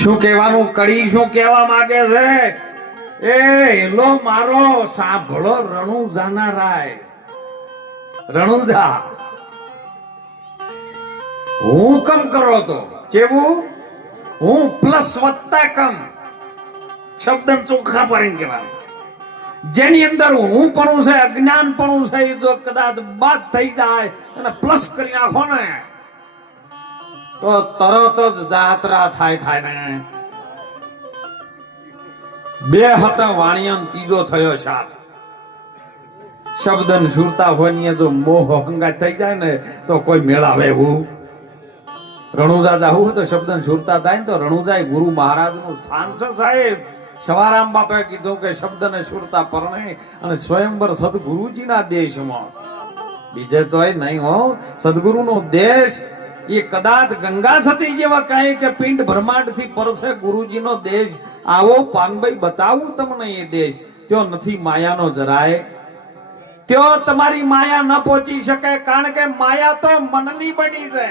શું કહેવાનું કડી શું કહેવા માંગે છે? એ હેલો મારો સાંભળો રણુજાના રાય રણુજા હું કમ કરો તો કેવું હું પ્લસ વત્તા કમ શબ્દ ચોખ્ખા પાડીને કહેવાનું જેની અંદર હું પણ છે અજ્ઞાન પણ છે જો કદાચ બાદ થઈ જાય અને પ્લસ કરી નાખો ને તો તરત જ જાત્રા થાય ને બે હતા વાણિયા ત્રીજો થયો સાથ શબ્દ ને સુરતા હોય તો મોહ હંગાત થઈ જાય ને તો કોઈ મેળાવે એવું રણુજા જાવું તો શબ્દ ને સુરતા થાય ને તો રણુજા ગુરુ મહારાજ નું સ્થાન છે સાહેબ. સવારામ બાપે કીધું કે શબ્દ ને સુરતા પરણે અને સ્વયંવર સદગુરુજીના દેશમાં બીજે તો નહીં હો. સદગુરુનો દેશ એ કદાચ ગંગા સતી જેવા કહે કે પિંડ બ્રહ્માંડ થી પરસે ગુરુજીનો દેશ આવો પાનભાઈ બતાવું તમને એ દેશ ત્યો નથી માયાનો જરાય ત્યો તમારી માયા ન પહોંચી શકે કારણ કે માયા તો મનની બની છે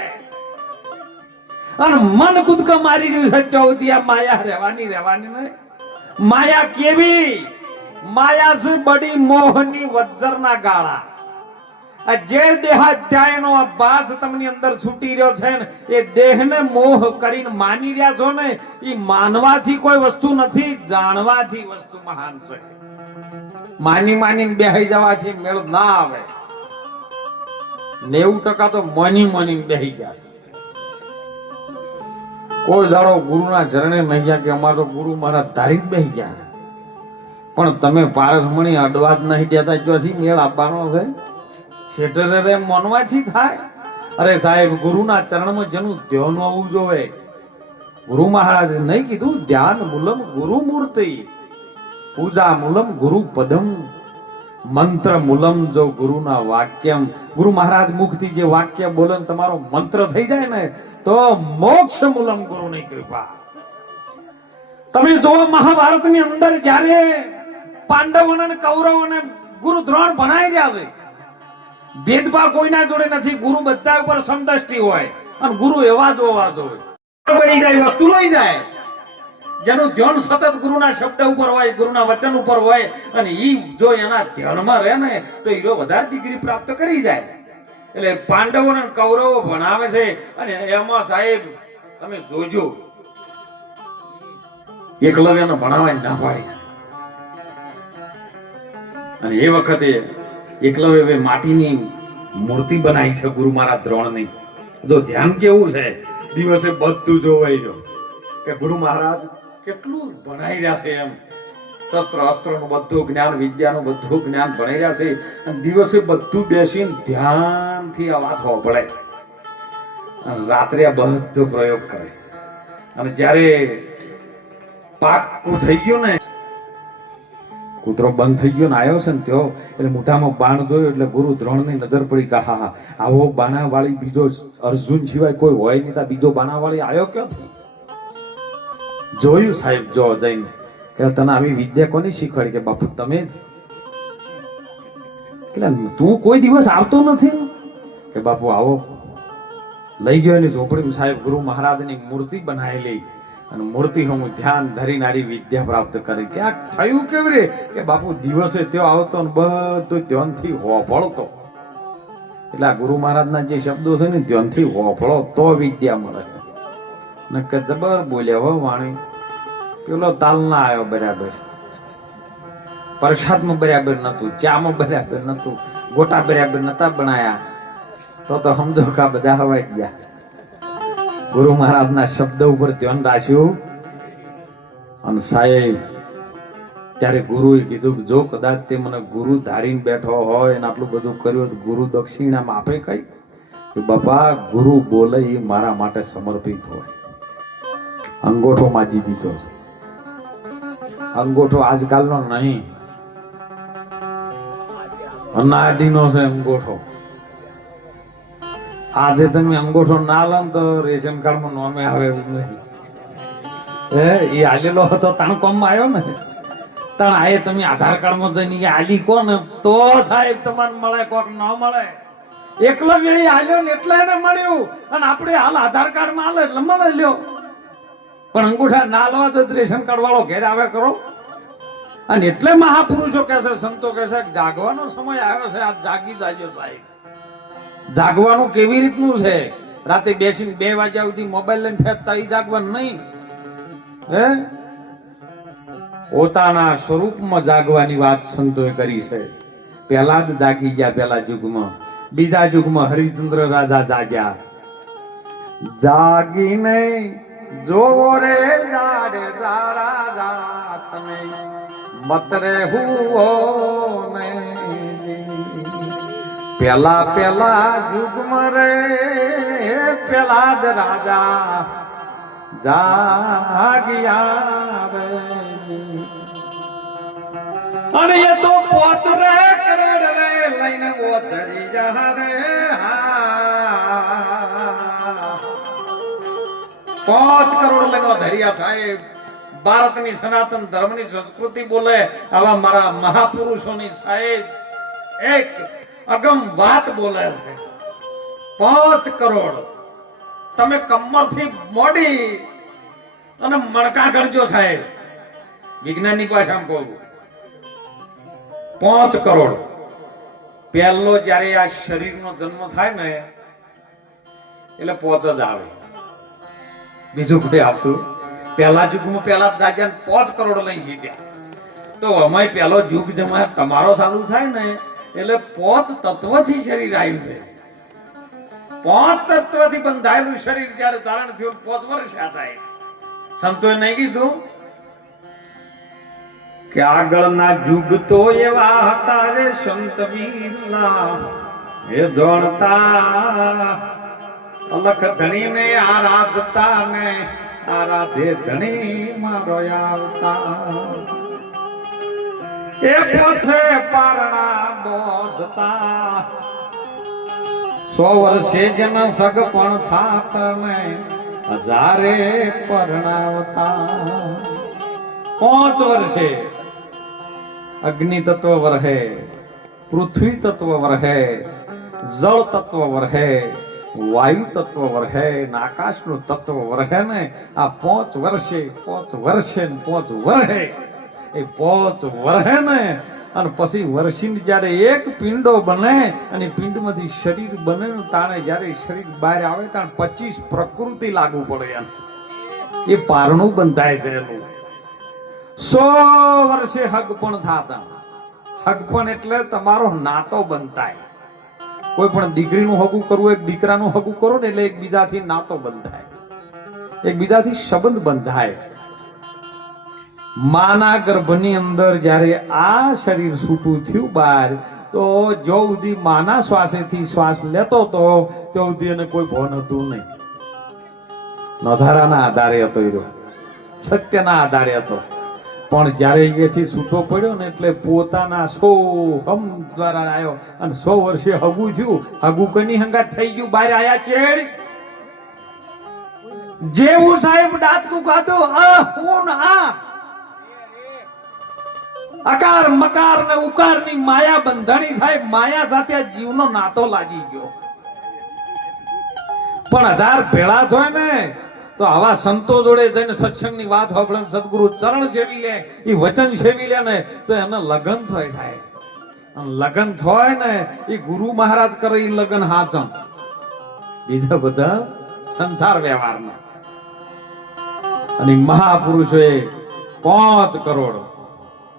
અને મન કૂદકો મારી રહ્યું છે ત્યાં સુધી આ માયા રહેવાની નહીં. માયા કેવી માયા છે બડી મોહની વજ્રના ગાળા. જે દેહાધ્યાયનો અભ્યાસ તમને અંદર છૂટી રહ્યો છે ને એ દેહને મોહ કરીને માની રહ્યા છો ને એ માનવાથી કોઈ વસ્તુ નથી જાણવાથી વસ્તુ મહાન છે. માનીને બેહી જવાથી મેળ ના આવે. 90% તો માનીને બેહી ગયા છે. કોઈ દાડો ગુરુના ચરણે નહીં ગયા કે અમારે તો ગુરુ મારા ધારી બેહી ગયા પણ તમે પારસમણી અડવા જ નહીં દેતા ચોથી મેળ આપવાનો છે. શેટરે મનવાથી થાય. અરે સાહેબ ગુરુના ચરણમાં જેનું ધ્યાન હોવું જોવે. ગુરુ મહારાજે નહીં કીધું ધ્યાન મૂલમ ગુરુ મૂર્તિ પૂજા મૂલમ ગુરુ પદમ મંત્ર મૂલમ જો ગુરુના વાક્યમ. ગુરુ મહારાજ મુખથી જે વાક્ય બોલે તમારો મંત્ર થઈ જાય ને તો મોક્ષ મૂલમ ગુરુની કૃપા. તમે જો મહાભારતની અંદર જ્યારે પાંડવોને અને કૌરવોને ગુરુ દ્રોણ ભણાઈ રહ્યા છે ભેદભાવ કોઈના જોડે નથી. ગુરુ બધા ઉપર સમદૃષ્ટિ હોય અને ગુરુ એવા જોવા જોઈએ બની જાય વસ્તુ લઈ જાય જેનું ધ્યાન સતત ગુરુના શબ્દ ઉપર હોય ગુરુના વચન ઉપર હોય અને ઈ જો એના ધ્યાનમાં રહે ને તો હીરો વધારે ડિગ્રી પ્રાપ્ત કરી જાય. એટલે પાંડવો અને કૌરવો ભણાવે છે અને એમાં સાહેબ તમે જોજો એકલવ્યને ભણાવવાની ના પાડી છે. અને એ વખતે એકલવ્ય માટીની મૂર્તિ બનાવી છે ગુરુ મહારાજ દ્રોણની. તો ધ્યાન કેવું છે દિવસે બધું જોવાઈ ગયો કે ગુરુ મહારાજ કેટલું ભણાઈ રહ્યા છે એમ. શસ્ત્ર અસ્ત્રનું બધું જ્ઞાન વિદ્યાનું બધું જ્ઞાન ભણાઈ રહ્યા છે અને દિવસે બધું બેસીને ધ્યાનથી આ વાત હોભળે અને રાત્રે આ બધો પ્રયોગ કરે અને જ્યારે પાકું થઈ ગયું ને કૂતરો બંધ થઈ ગયો ને આવ્યો છે ને ત્યો એટલે મોઢામાં બાણ જોયું એટલે ગુરુ દ્રોણની નજર પડી કે હા આવો બાણાવાળી બીજો અર્જુન સિવાય કોઈ હોય નહીં. તા બીજો બાણાવાળી આવ્યો ક્યાંથી જોયું સાહેબ જો જઈને કે તને આવી વિદ્યા કોની શીખવાડી કે બાપુ તમે એટલે તું કોઈ દિવસ આવતો નથી કે બાપુ આવો લઈ ગયો એની ઝોપડી સાહેબ ગુરુ મહારાજની મૂર્તિ બનાવેલી અને મૂર્તિ હું ધ્યાન ધરી નારી વિદ્યા પ્રાપ્ત કરી. ક્યાંક થયું કેવી રે કે બાપુ દિવસે ત્યો આવતો ને બધું ધ્યાનથી હોફળતો. એટલે આ ગુરુ મહારાજના જે શબ્દો છે ને ધ્યાનથી હોફળો તો વિદ્યા મળે. નકે જબર બોલ્યા હો વાણી. પેલો તાલ ના આવ્યો બરાબર, પ્રસાદમાં બરાબર નતું, ચામાં બરાબર નતું, ગોટા બરાબર નતા બનાયા તો સમજો કા બધા હવાઈ ગયા. ગુરુ મહારાજના શબ્દ ઉપર ધ્યાન રાખ્યું અને સાહેબ ત્યારે ગુરુએ કીધું કે જો કદાચ તે મને ગુરુ ધારીને બેઠો હોય અને આટલું બધું કર્યું તો ગુરુ દક્ષિણામાં આપે કઈ કે બાપા ગુરુ બોલે એ મારા માટે સમર્પિત હોય. અંગોઠો માજી દીધો છે. અંગોઠો આજકાલનો નહીં, અનાદિનો છે અંગોઠો. આજે તમે અંગોઠો ના લો તો રેશન કાર્ડ માં નોમે આવે એવું નહીં. એ હાલેલો હતો તાણ કોમ માં આવ્યો ને તાણ આયે તમે આધાર કાર્ડ માં જઈને હાલી કોને તો સાહેબ તમને મળે કોક ન મળે. એકલવ્ય હાલ્યો ને એટલે એને મળ્યું અને આપણે હાલ આધાર કાર્ડ માં હાલે એટલે મળે લ્યો. પણ અંગૂઠા નાલવા તો રેશન કાર્ડ વાળો ઘેર આવે કરો. અને એટલે મહાપુરુષો કહે છે, સંતો કહે છે, જાગવાનો સમય આવ્યો છે, આ જાગી જાજો સાહેબ. જાગવાનું કેવી રીતનું છે? રાતે બેસીને 2 વાગ્યા સુધી મોબાઈલ લઈને ફેંકતા એ જાગવાનું નહીં. હે, પોતાના સ્વરૂપમાં જાગવાની વાત સંતોએ કરી છે. પહેલા જ જાગી ગયા પહેલા યુગમાં. બીજા યુગમાં હરિશ્ચંદ્ર રાજા જાગ્યા. જાગીને જોવો રે જાડેજા રાજા તમે મત રે હુઓ ને. પેલા યુગમાં રે પેલા જ રાજા જાગ્યા રે. અને એ તો 5 કરોડ રે લઈને ઓતરી જા રે. 5 કરોડ લઈને ધરિયા સાહેબ. ભારતની સનાતન ધર્મની સંસ્કૃતિ બોલે આવા મારા મહાપુરુષોની સાહેબ એક અગમ વાત બોલે છે. 5 કરોડ તમે કમરથી મોડી અને મણકા ગણજો સાહેબ. વિજ્ઞાનની ભાષામાં કહું 5 કરોડ. પહેલો જ્યારે આ શરીરનો જન્મ થાય ને એટલે 5 જ આવે, બીજું કોઈ આવતું. પહેલા યુગમાં પહેલા દાદા 5 કરોડ લઈ જીત્યા. તો અમે પહેલો યુગ જમા તમારો ચાલુ થાય ને એટલે 5 તત્વથી શરીર આવ્યું છે. 5 તત્વથી બંધાયેલું શરીર જ્યારે ધારણ થયું 5 વર્ષ થાય. સંતોએ નહીં કીધું કે આગળના યુગ તો એવા હતા રે સંત વીરના એ જાણતા અલખ ધણીને આરાધતા ને આરાધે ધણી મારો આવતા. એ પોથે પારણા બોધતા 100 વર્ષે જન સગ પણ થાત ને 1000 પરણાવતા. 5 વર્ષે અગ્નિ તત્વ વરહે, પૃથ્વી તત્વ વરહે, જળ તત્વ વરહે, વાયુ તત્વ વરહે, આકાશનું તત્વ વરહે ને. આ 5 વર્ષે 5 વર્ષે 5 વરહે એ 5 વરહે ને. અને પછી વર્ષીને જ્યારે એક પિંડો બને અને પિંડમાંથી શરીર બને ને તાણે જ્યારે શરીર બહાર આવે ત્યારે 25 પ્રકૃતિ લાગુ પડે. એમ એ પારણું બંધાય છે એનું. 100 વર્ષે હગપણ થાતા. હગપણ એટલે તમારો નાતો બંધાય. કોઈ પણ દીકરીનું હગું કરવું, એક દીકરાનું હગું કરો ને એટલે એકબીજાથી નાતો બંધાય, એકબીજાથી સંબંધ બંધાય. માના ગર્ભની અંદર જ્યારે આ શરીર છૂટું થયું બહાર તો જો સુધી માના શ્વાસેથી શ્વાસ લેતો હતો તો સુધી એને કોઈ ભોન હતું નહીં. નધારાના આધારે હતો, એ સત્યના આધારે હતો. પણ જ્યારે એથી છૂટો પડ્યો ને એટલે પોતાના સોહમ દ્વારા આવ્યો અને 100 વર્ષે હગું થયું. હગું કની હંગાત થઈ ગયું, બહાર આયા ચેડ જેવું સાહેબ ડાચકું ખાધું. અકાર મકાર ને ઉકાર ની માયા બંધાણી સાહેબ. માયા સાથે જીવનો નાતો લાગી ગયો. પણ 1000 ભેળા થાય ને તો આવા સંતો જોડે જઈને સત્સંગની વાત સાંભળે, સદગુરુ ચરણ સેવી લે, એ વચન સેવી લે ને તો એને લગન થાય સાહેબ. લગન થાય ને એ ગુરુ મહારાજ કરે એ લગન હાચમ, બીજા બધા સંસાર વ્યવહારના. અને મહાપુરુષોએ 5 કરોડ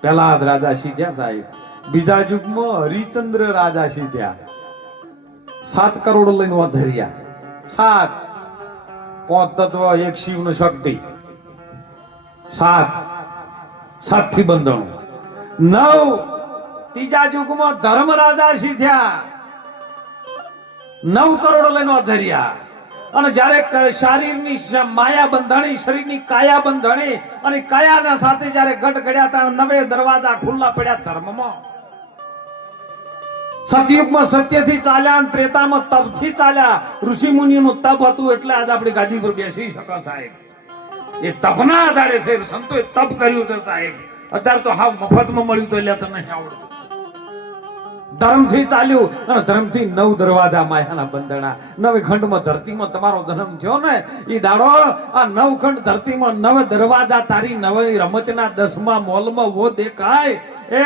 પહેલા જ રાજા સીધ્યા સાહેબ. બીજા યુગમાં હરિચંદ્ર રાજા સીધ્યા. 7 કરોડ લઈને વધર્યા. 7 5 તત્વ, એક શિવ ને શક્તિ. 7 થી બંધણું. 9 ત્રીજા યુગમાં ધર્મ રાજા સીધ્યા. 9 કરોડ લઈને વધર્યા. અને જ્યારે શરીરની માયા બંધાણી, શરીરની કાયા બંધાણી અને કાયાના સાથે જ્યારે ગઢ ગડ્યા હતા 9 દરવાજા ખુલ્લા પડ્યા ધર્મમાં. સતયુગમાં સત્યથી ચાલ્યા, ત્રેતામાં તપથી ચાલ્યા. ઋષિ મુનિઓનું તપ હતું એટલે આજે આપણી ગાદી પર બેસી શકો સાહેબ. એ તપના આધારે છે. સંતોએ તપ કર્યું છે સાહેબ. અત્યારે તો હાવ મફતમાં મળ્યું તો લેતા નહીં આવડતું. ધર્મથી ચાલ્યું અને ધર્મથી 9 દરવાજા માયાના બંધણા. 9 ખંડમાં ધરતીમાં તમારો જન્મ થયો ને ઈ દાડો આ 9 ખંડ ધરતીમાં 9 દરવાજા તારી 9 રમતના 10મા મોલમાં વો દેખાય એ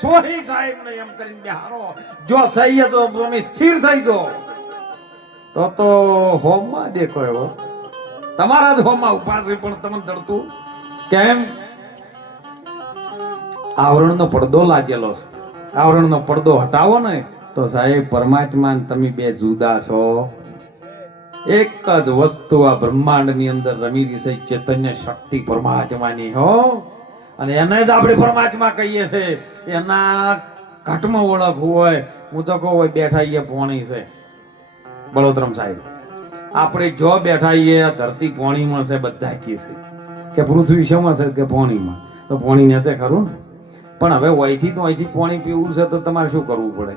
સોહી સાહેબ ને એમ કરીને બેહારો. જો સહી તો તમે સ્થિર થઈ જો તો હોમમાં દેખો એવો તમારા જ હોમમાં ઉપાસે પણ તમને ડરતું કેમ? આવરણનો પડદો લાગેલો છે. આવરણનો પડદો હટાવો ને તો સાહેબ પરમાત્મા તમે બે જુદા છો. એક જ વસ્તુ આ બ્રહ્માંડની અંદર રમી રહી છે, ચૈતન્ય શક્તિ પરમાત્માની હો. અને એને જ આપણે પરમાત્મા કહીએ છે. એના ઘટમાં ઓળખવું હોય હું તો કહું બેઠા એ પોણી છે બળોતરમ સાહેબ. આપણે જો બેઠા એ ધરતી પોણીમાં છે, બધા કહે છે કે પૃથ્વી શેમાં છે કે પોણીમાં. તો પોણી ને ખરું ને, પણ હવે અહીંથી પાણી પીવું છે તો તમારે શું કરવું પડે?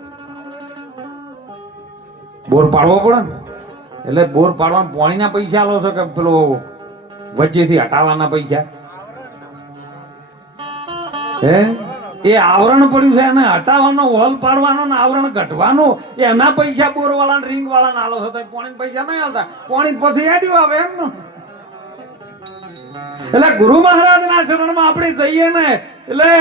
બોર પાડવો પડે ને. એટલે બોર પાડવા પાણીના પૈસા આલો છો કે પેલો વચ્ચેથી હટાવવાના પૈસા? હે એ આવરણ પડ્યું છે એને હટાવવાનો, હોલ પાડવાનો ને આવરણ ઘટવાનો એના પૈસા બોર વાળા ને રીંગ વાળા આલો છો. તો પાણી પૈસા નહીં આવતા, પાણી પછી એડ્યું આવે એમ ને. એટલે ગુરુ મહારાજ ના શરણમાં આપણે જઈએ ને એટલે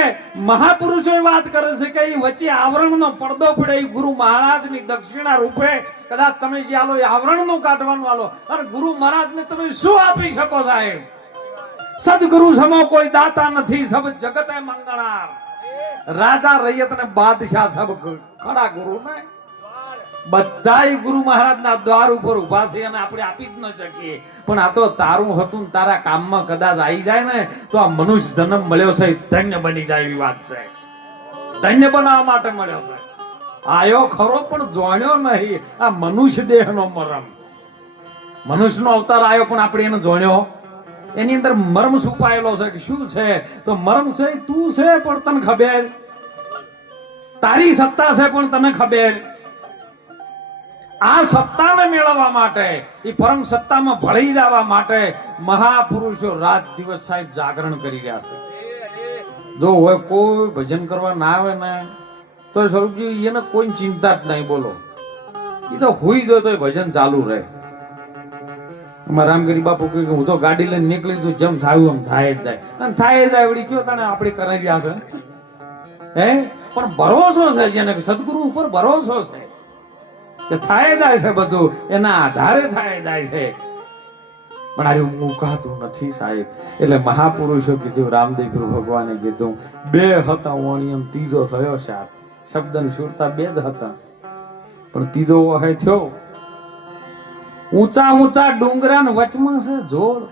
મહાપુરુષો વાત કરે છે કે વચ્ચે આવરણનો પડદો પડે એ ગુરુ મહારાજની દક્ષિણા રૂપે કદાચ તમે જે આલો એ આવરણનું કાઢવાનું આલો. અને ગુરુ મહારાજને તમે શું આપી શકો સાહેબ? સદગુરુ સમો કોઈ દાતા નથી, સબ જગતે મંગળાર. રાજા રૈયત ને બાદશાહ સબ ખડા ગુરુ ને બધાય ગુરુ મહારાજના દ્વાર ઉપર ઉભા છે અને આપણે આપી જ ન શકીએ. પણ આ તો તારું હતું તારા કામમાં કદાચ આવી જાય ને તો આ મનુષ્ય જન્મ મળ્યો છે ધન્ય બની જાય એવી વાત છે. ધન્ય બનાવવા માટે મળ્યો છે. આયો ખરો પણ જોણ્યો નહીં. આ મનુષ્ય દેહનો મરમ, મનુષ્યનો અવતાર આવ્યો પણ આપણે એને જોણ્યો. એની અંદર મર્મ છુપાયેલો છે કે શું છે? તો મર્મ છે તું છે પણ તને ખબર, તારી સત્તા છે પણ તને ખબર. આ સત્તાને મેળવવા માટે, એ પરમ સત્તામાં ભળી જવા માટે મહાપુરુષો રાત દિવસ સાહેબ જાગરણ કરી રહ્યા છે. જો હોય કોઈ ભજન કરવા ના આવે ને તો સ્વરૂપજી એને કોઈ ચિંતા જ નહીં. બોલો એ તો હુઈ જાય તો ભજન ચાલુ રહે. રામગીરી બાપુ કહે હું તો ગાડી લઈને નીકળી તું જેમ થયું એમ થાય જ જાય અને થાય જાય એવડી કયો તને આપણે કરી રહ્યા છે. હે પણ ભરોસો છે જેને સદગુરુ ઉપર ભરોસો છે કે થાય જાય છે, બધું એના આધારે થાય જાય છે. પણ આ મુકાતું નથી સાહેબ. એટલે મહાપુરુષો કીધું, રામદેવ ભગવાને કીધું 2 હતા ઓણિયમ, ત્રીજો થયો સાથ. શબ્દ ને સુરતા 2 જ હતા પણ ત્રીજો વહે થયો. ઊંચા ઊંચા ડુંગરા ને વચમાં છે જોડ,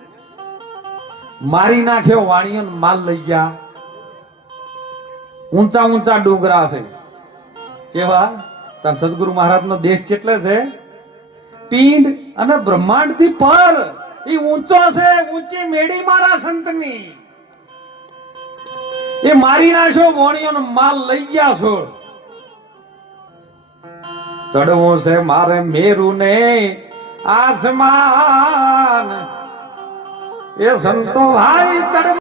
મારી નાખ્યો વાણિયો માલ લઈ ગયા. ઊંચા ઊંચા ડુંગરા છે કેવા? સદગુરુ મહારાજ નો દેશ કેટલે છે? પિંડ અને બ્રહ્માંડ થી પર. એ ઊંચો છે, ઊંચી મેડી મારા સંતની. એ મારી નાખ્યો વાણિયો માલ લઈ ગયા છો. ચડવું છે મારે મેરુ ને આસમાન, એ સંતો ભાઈ ચડ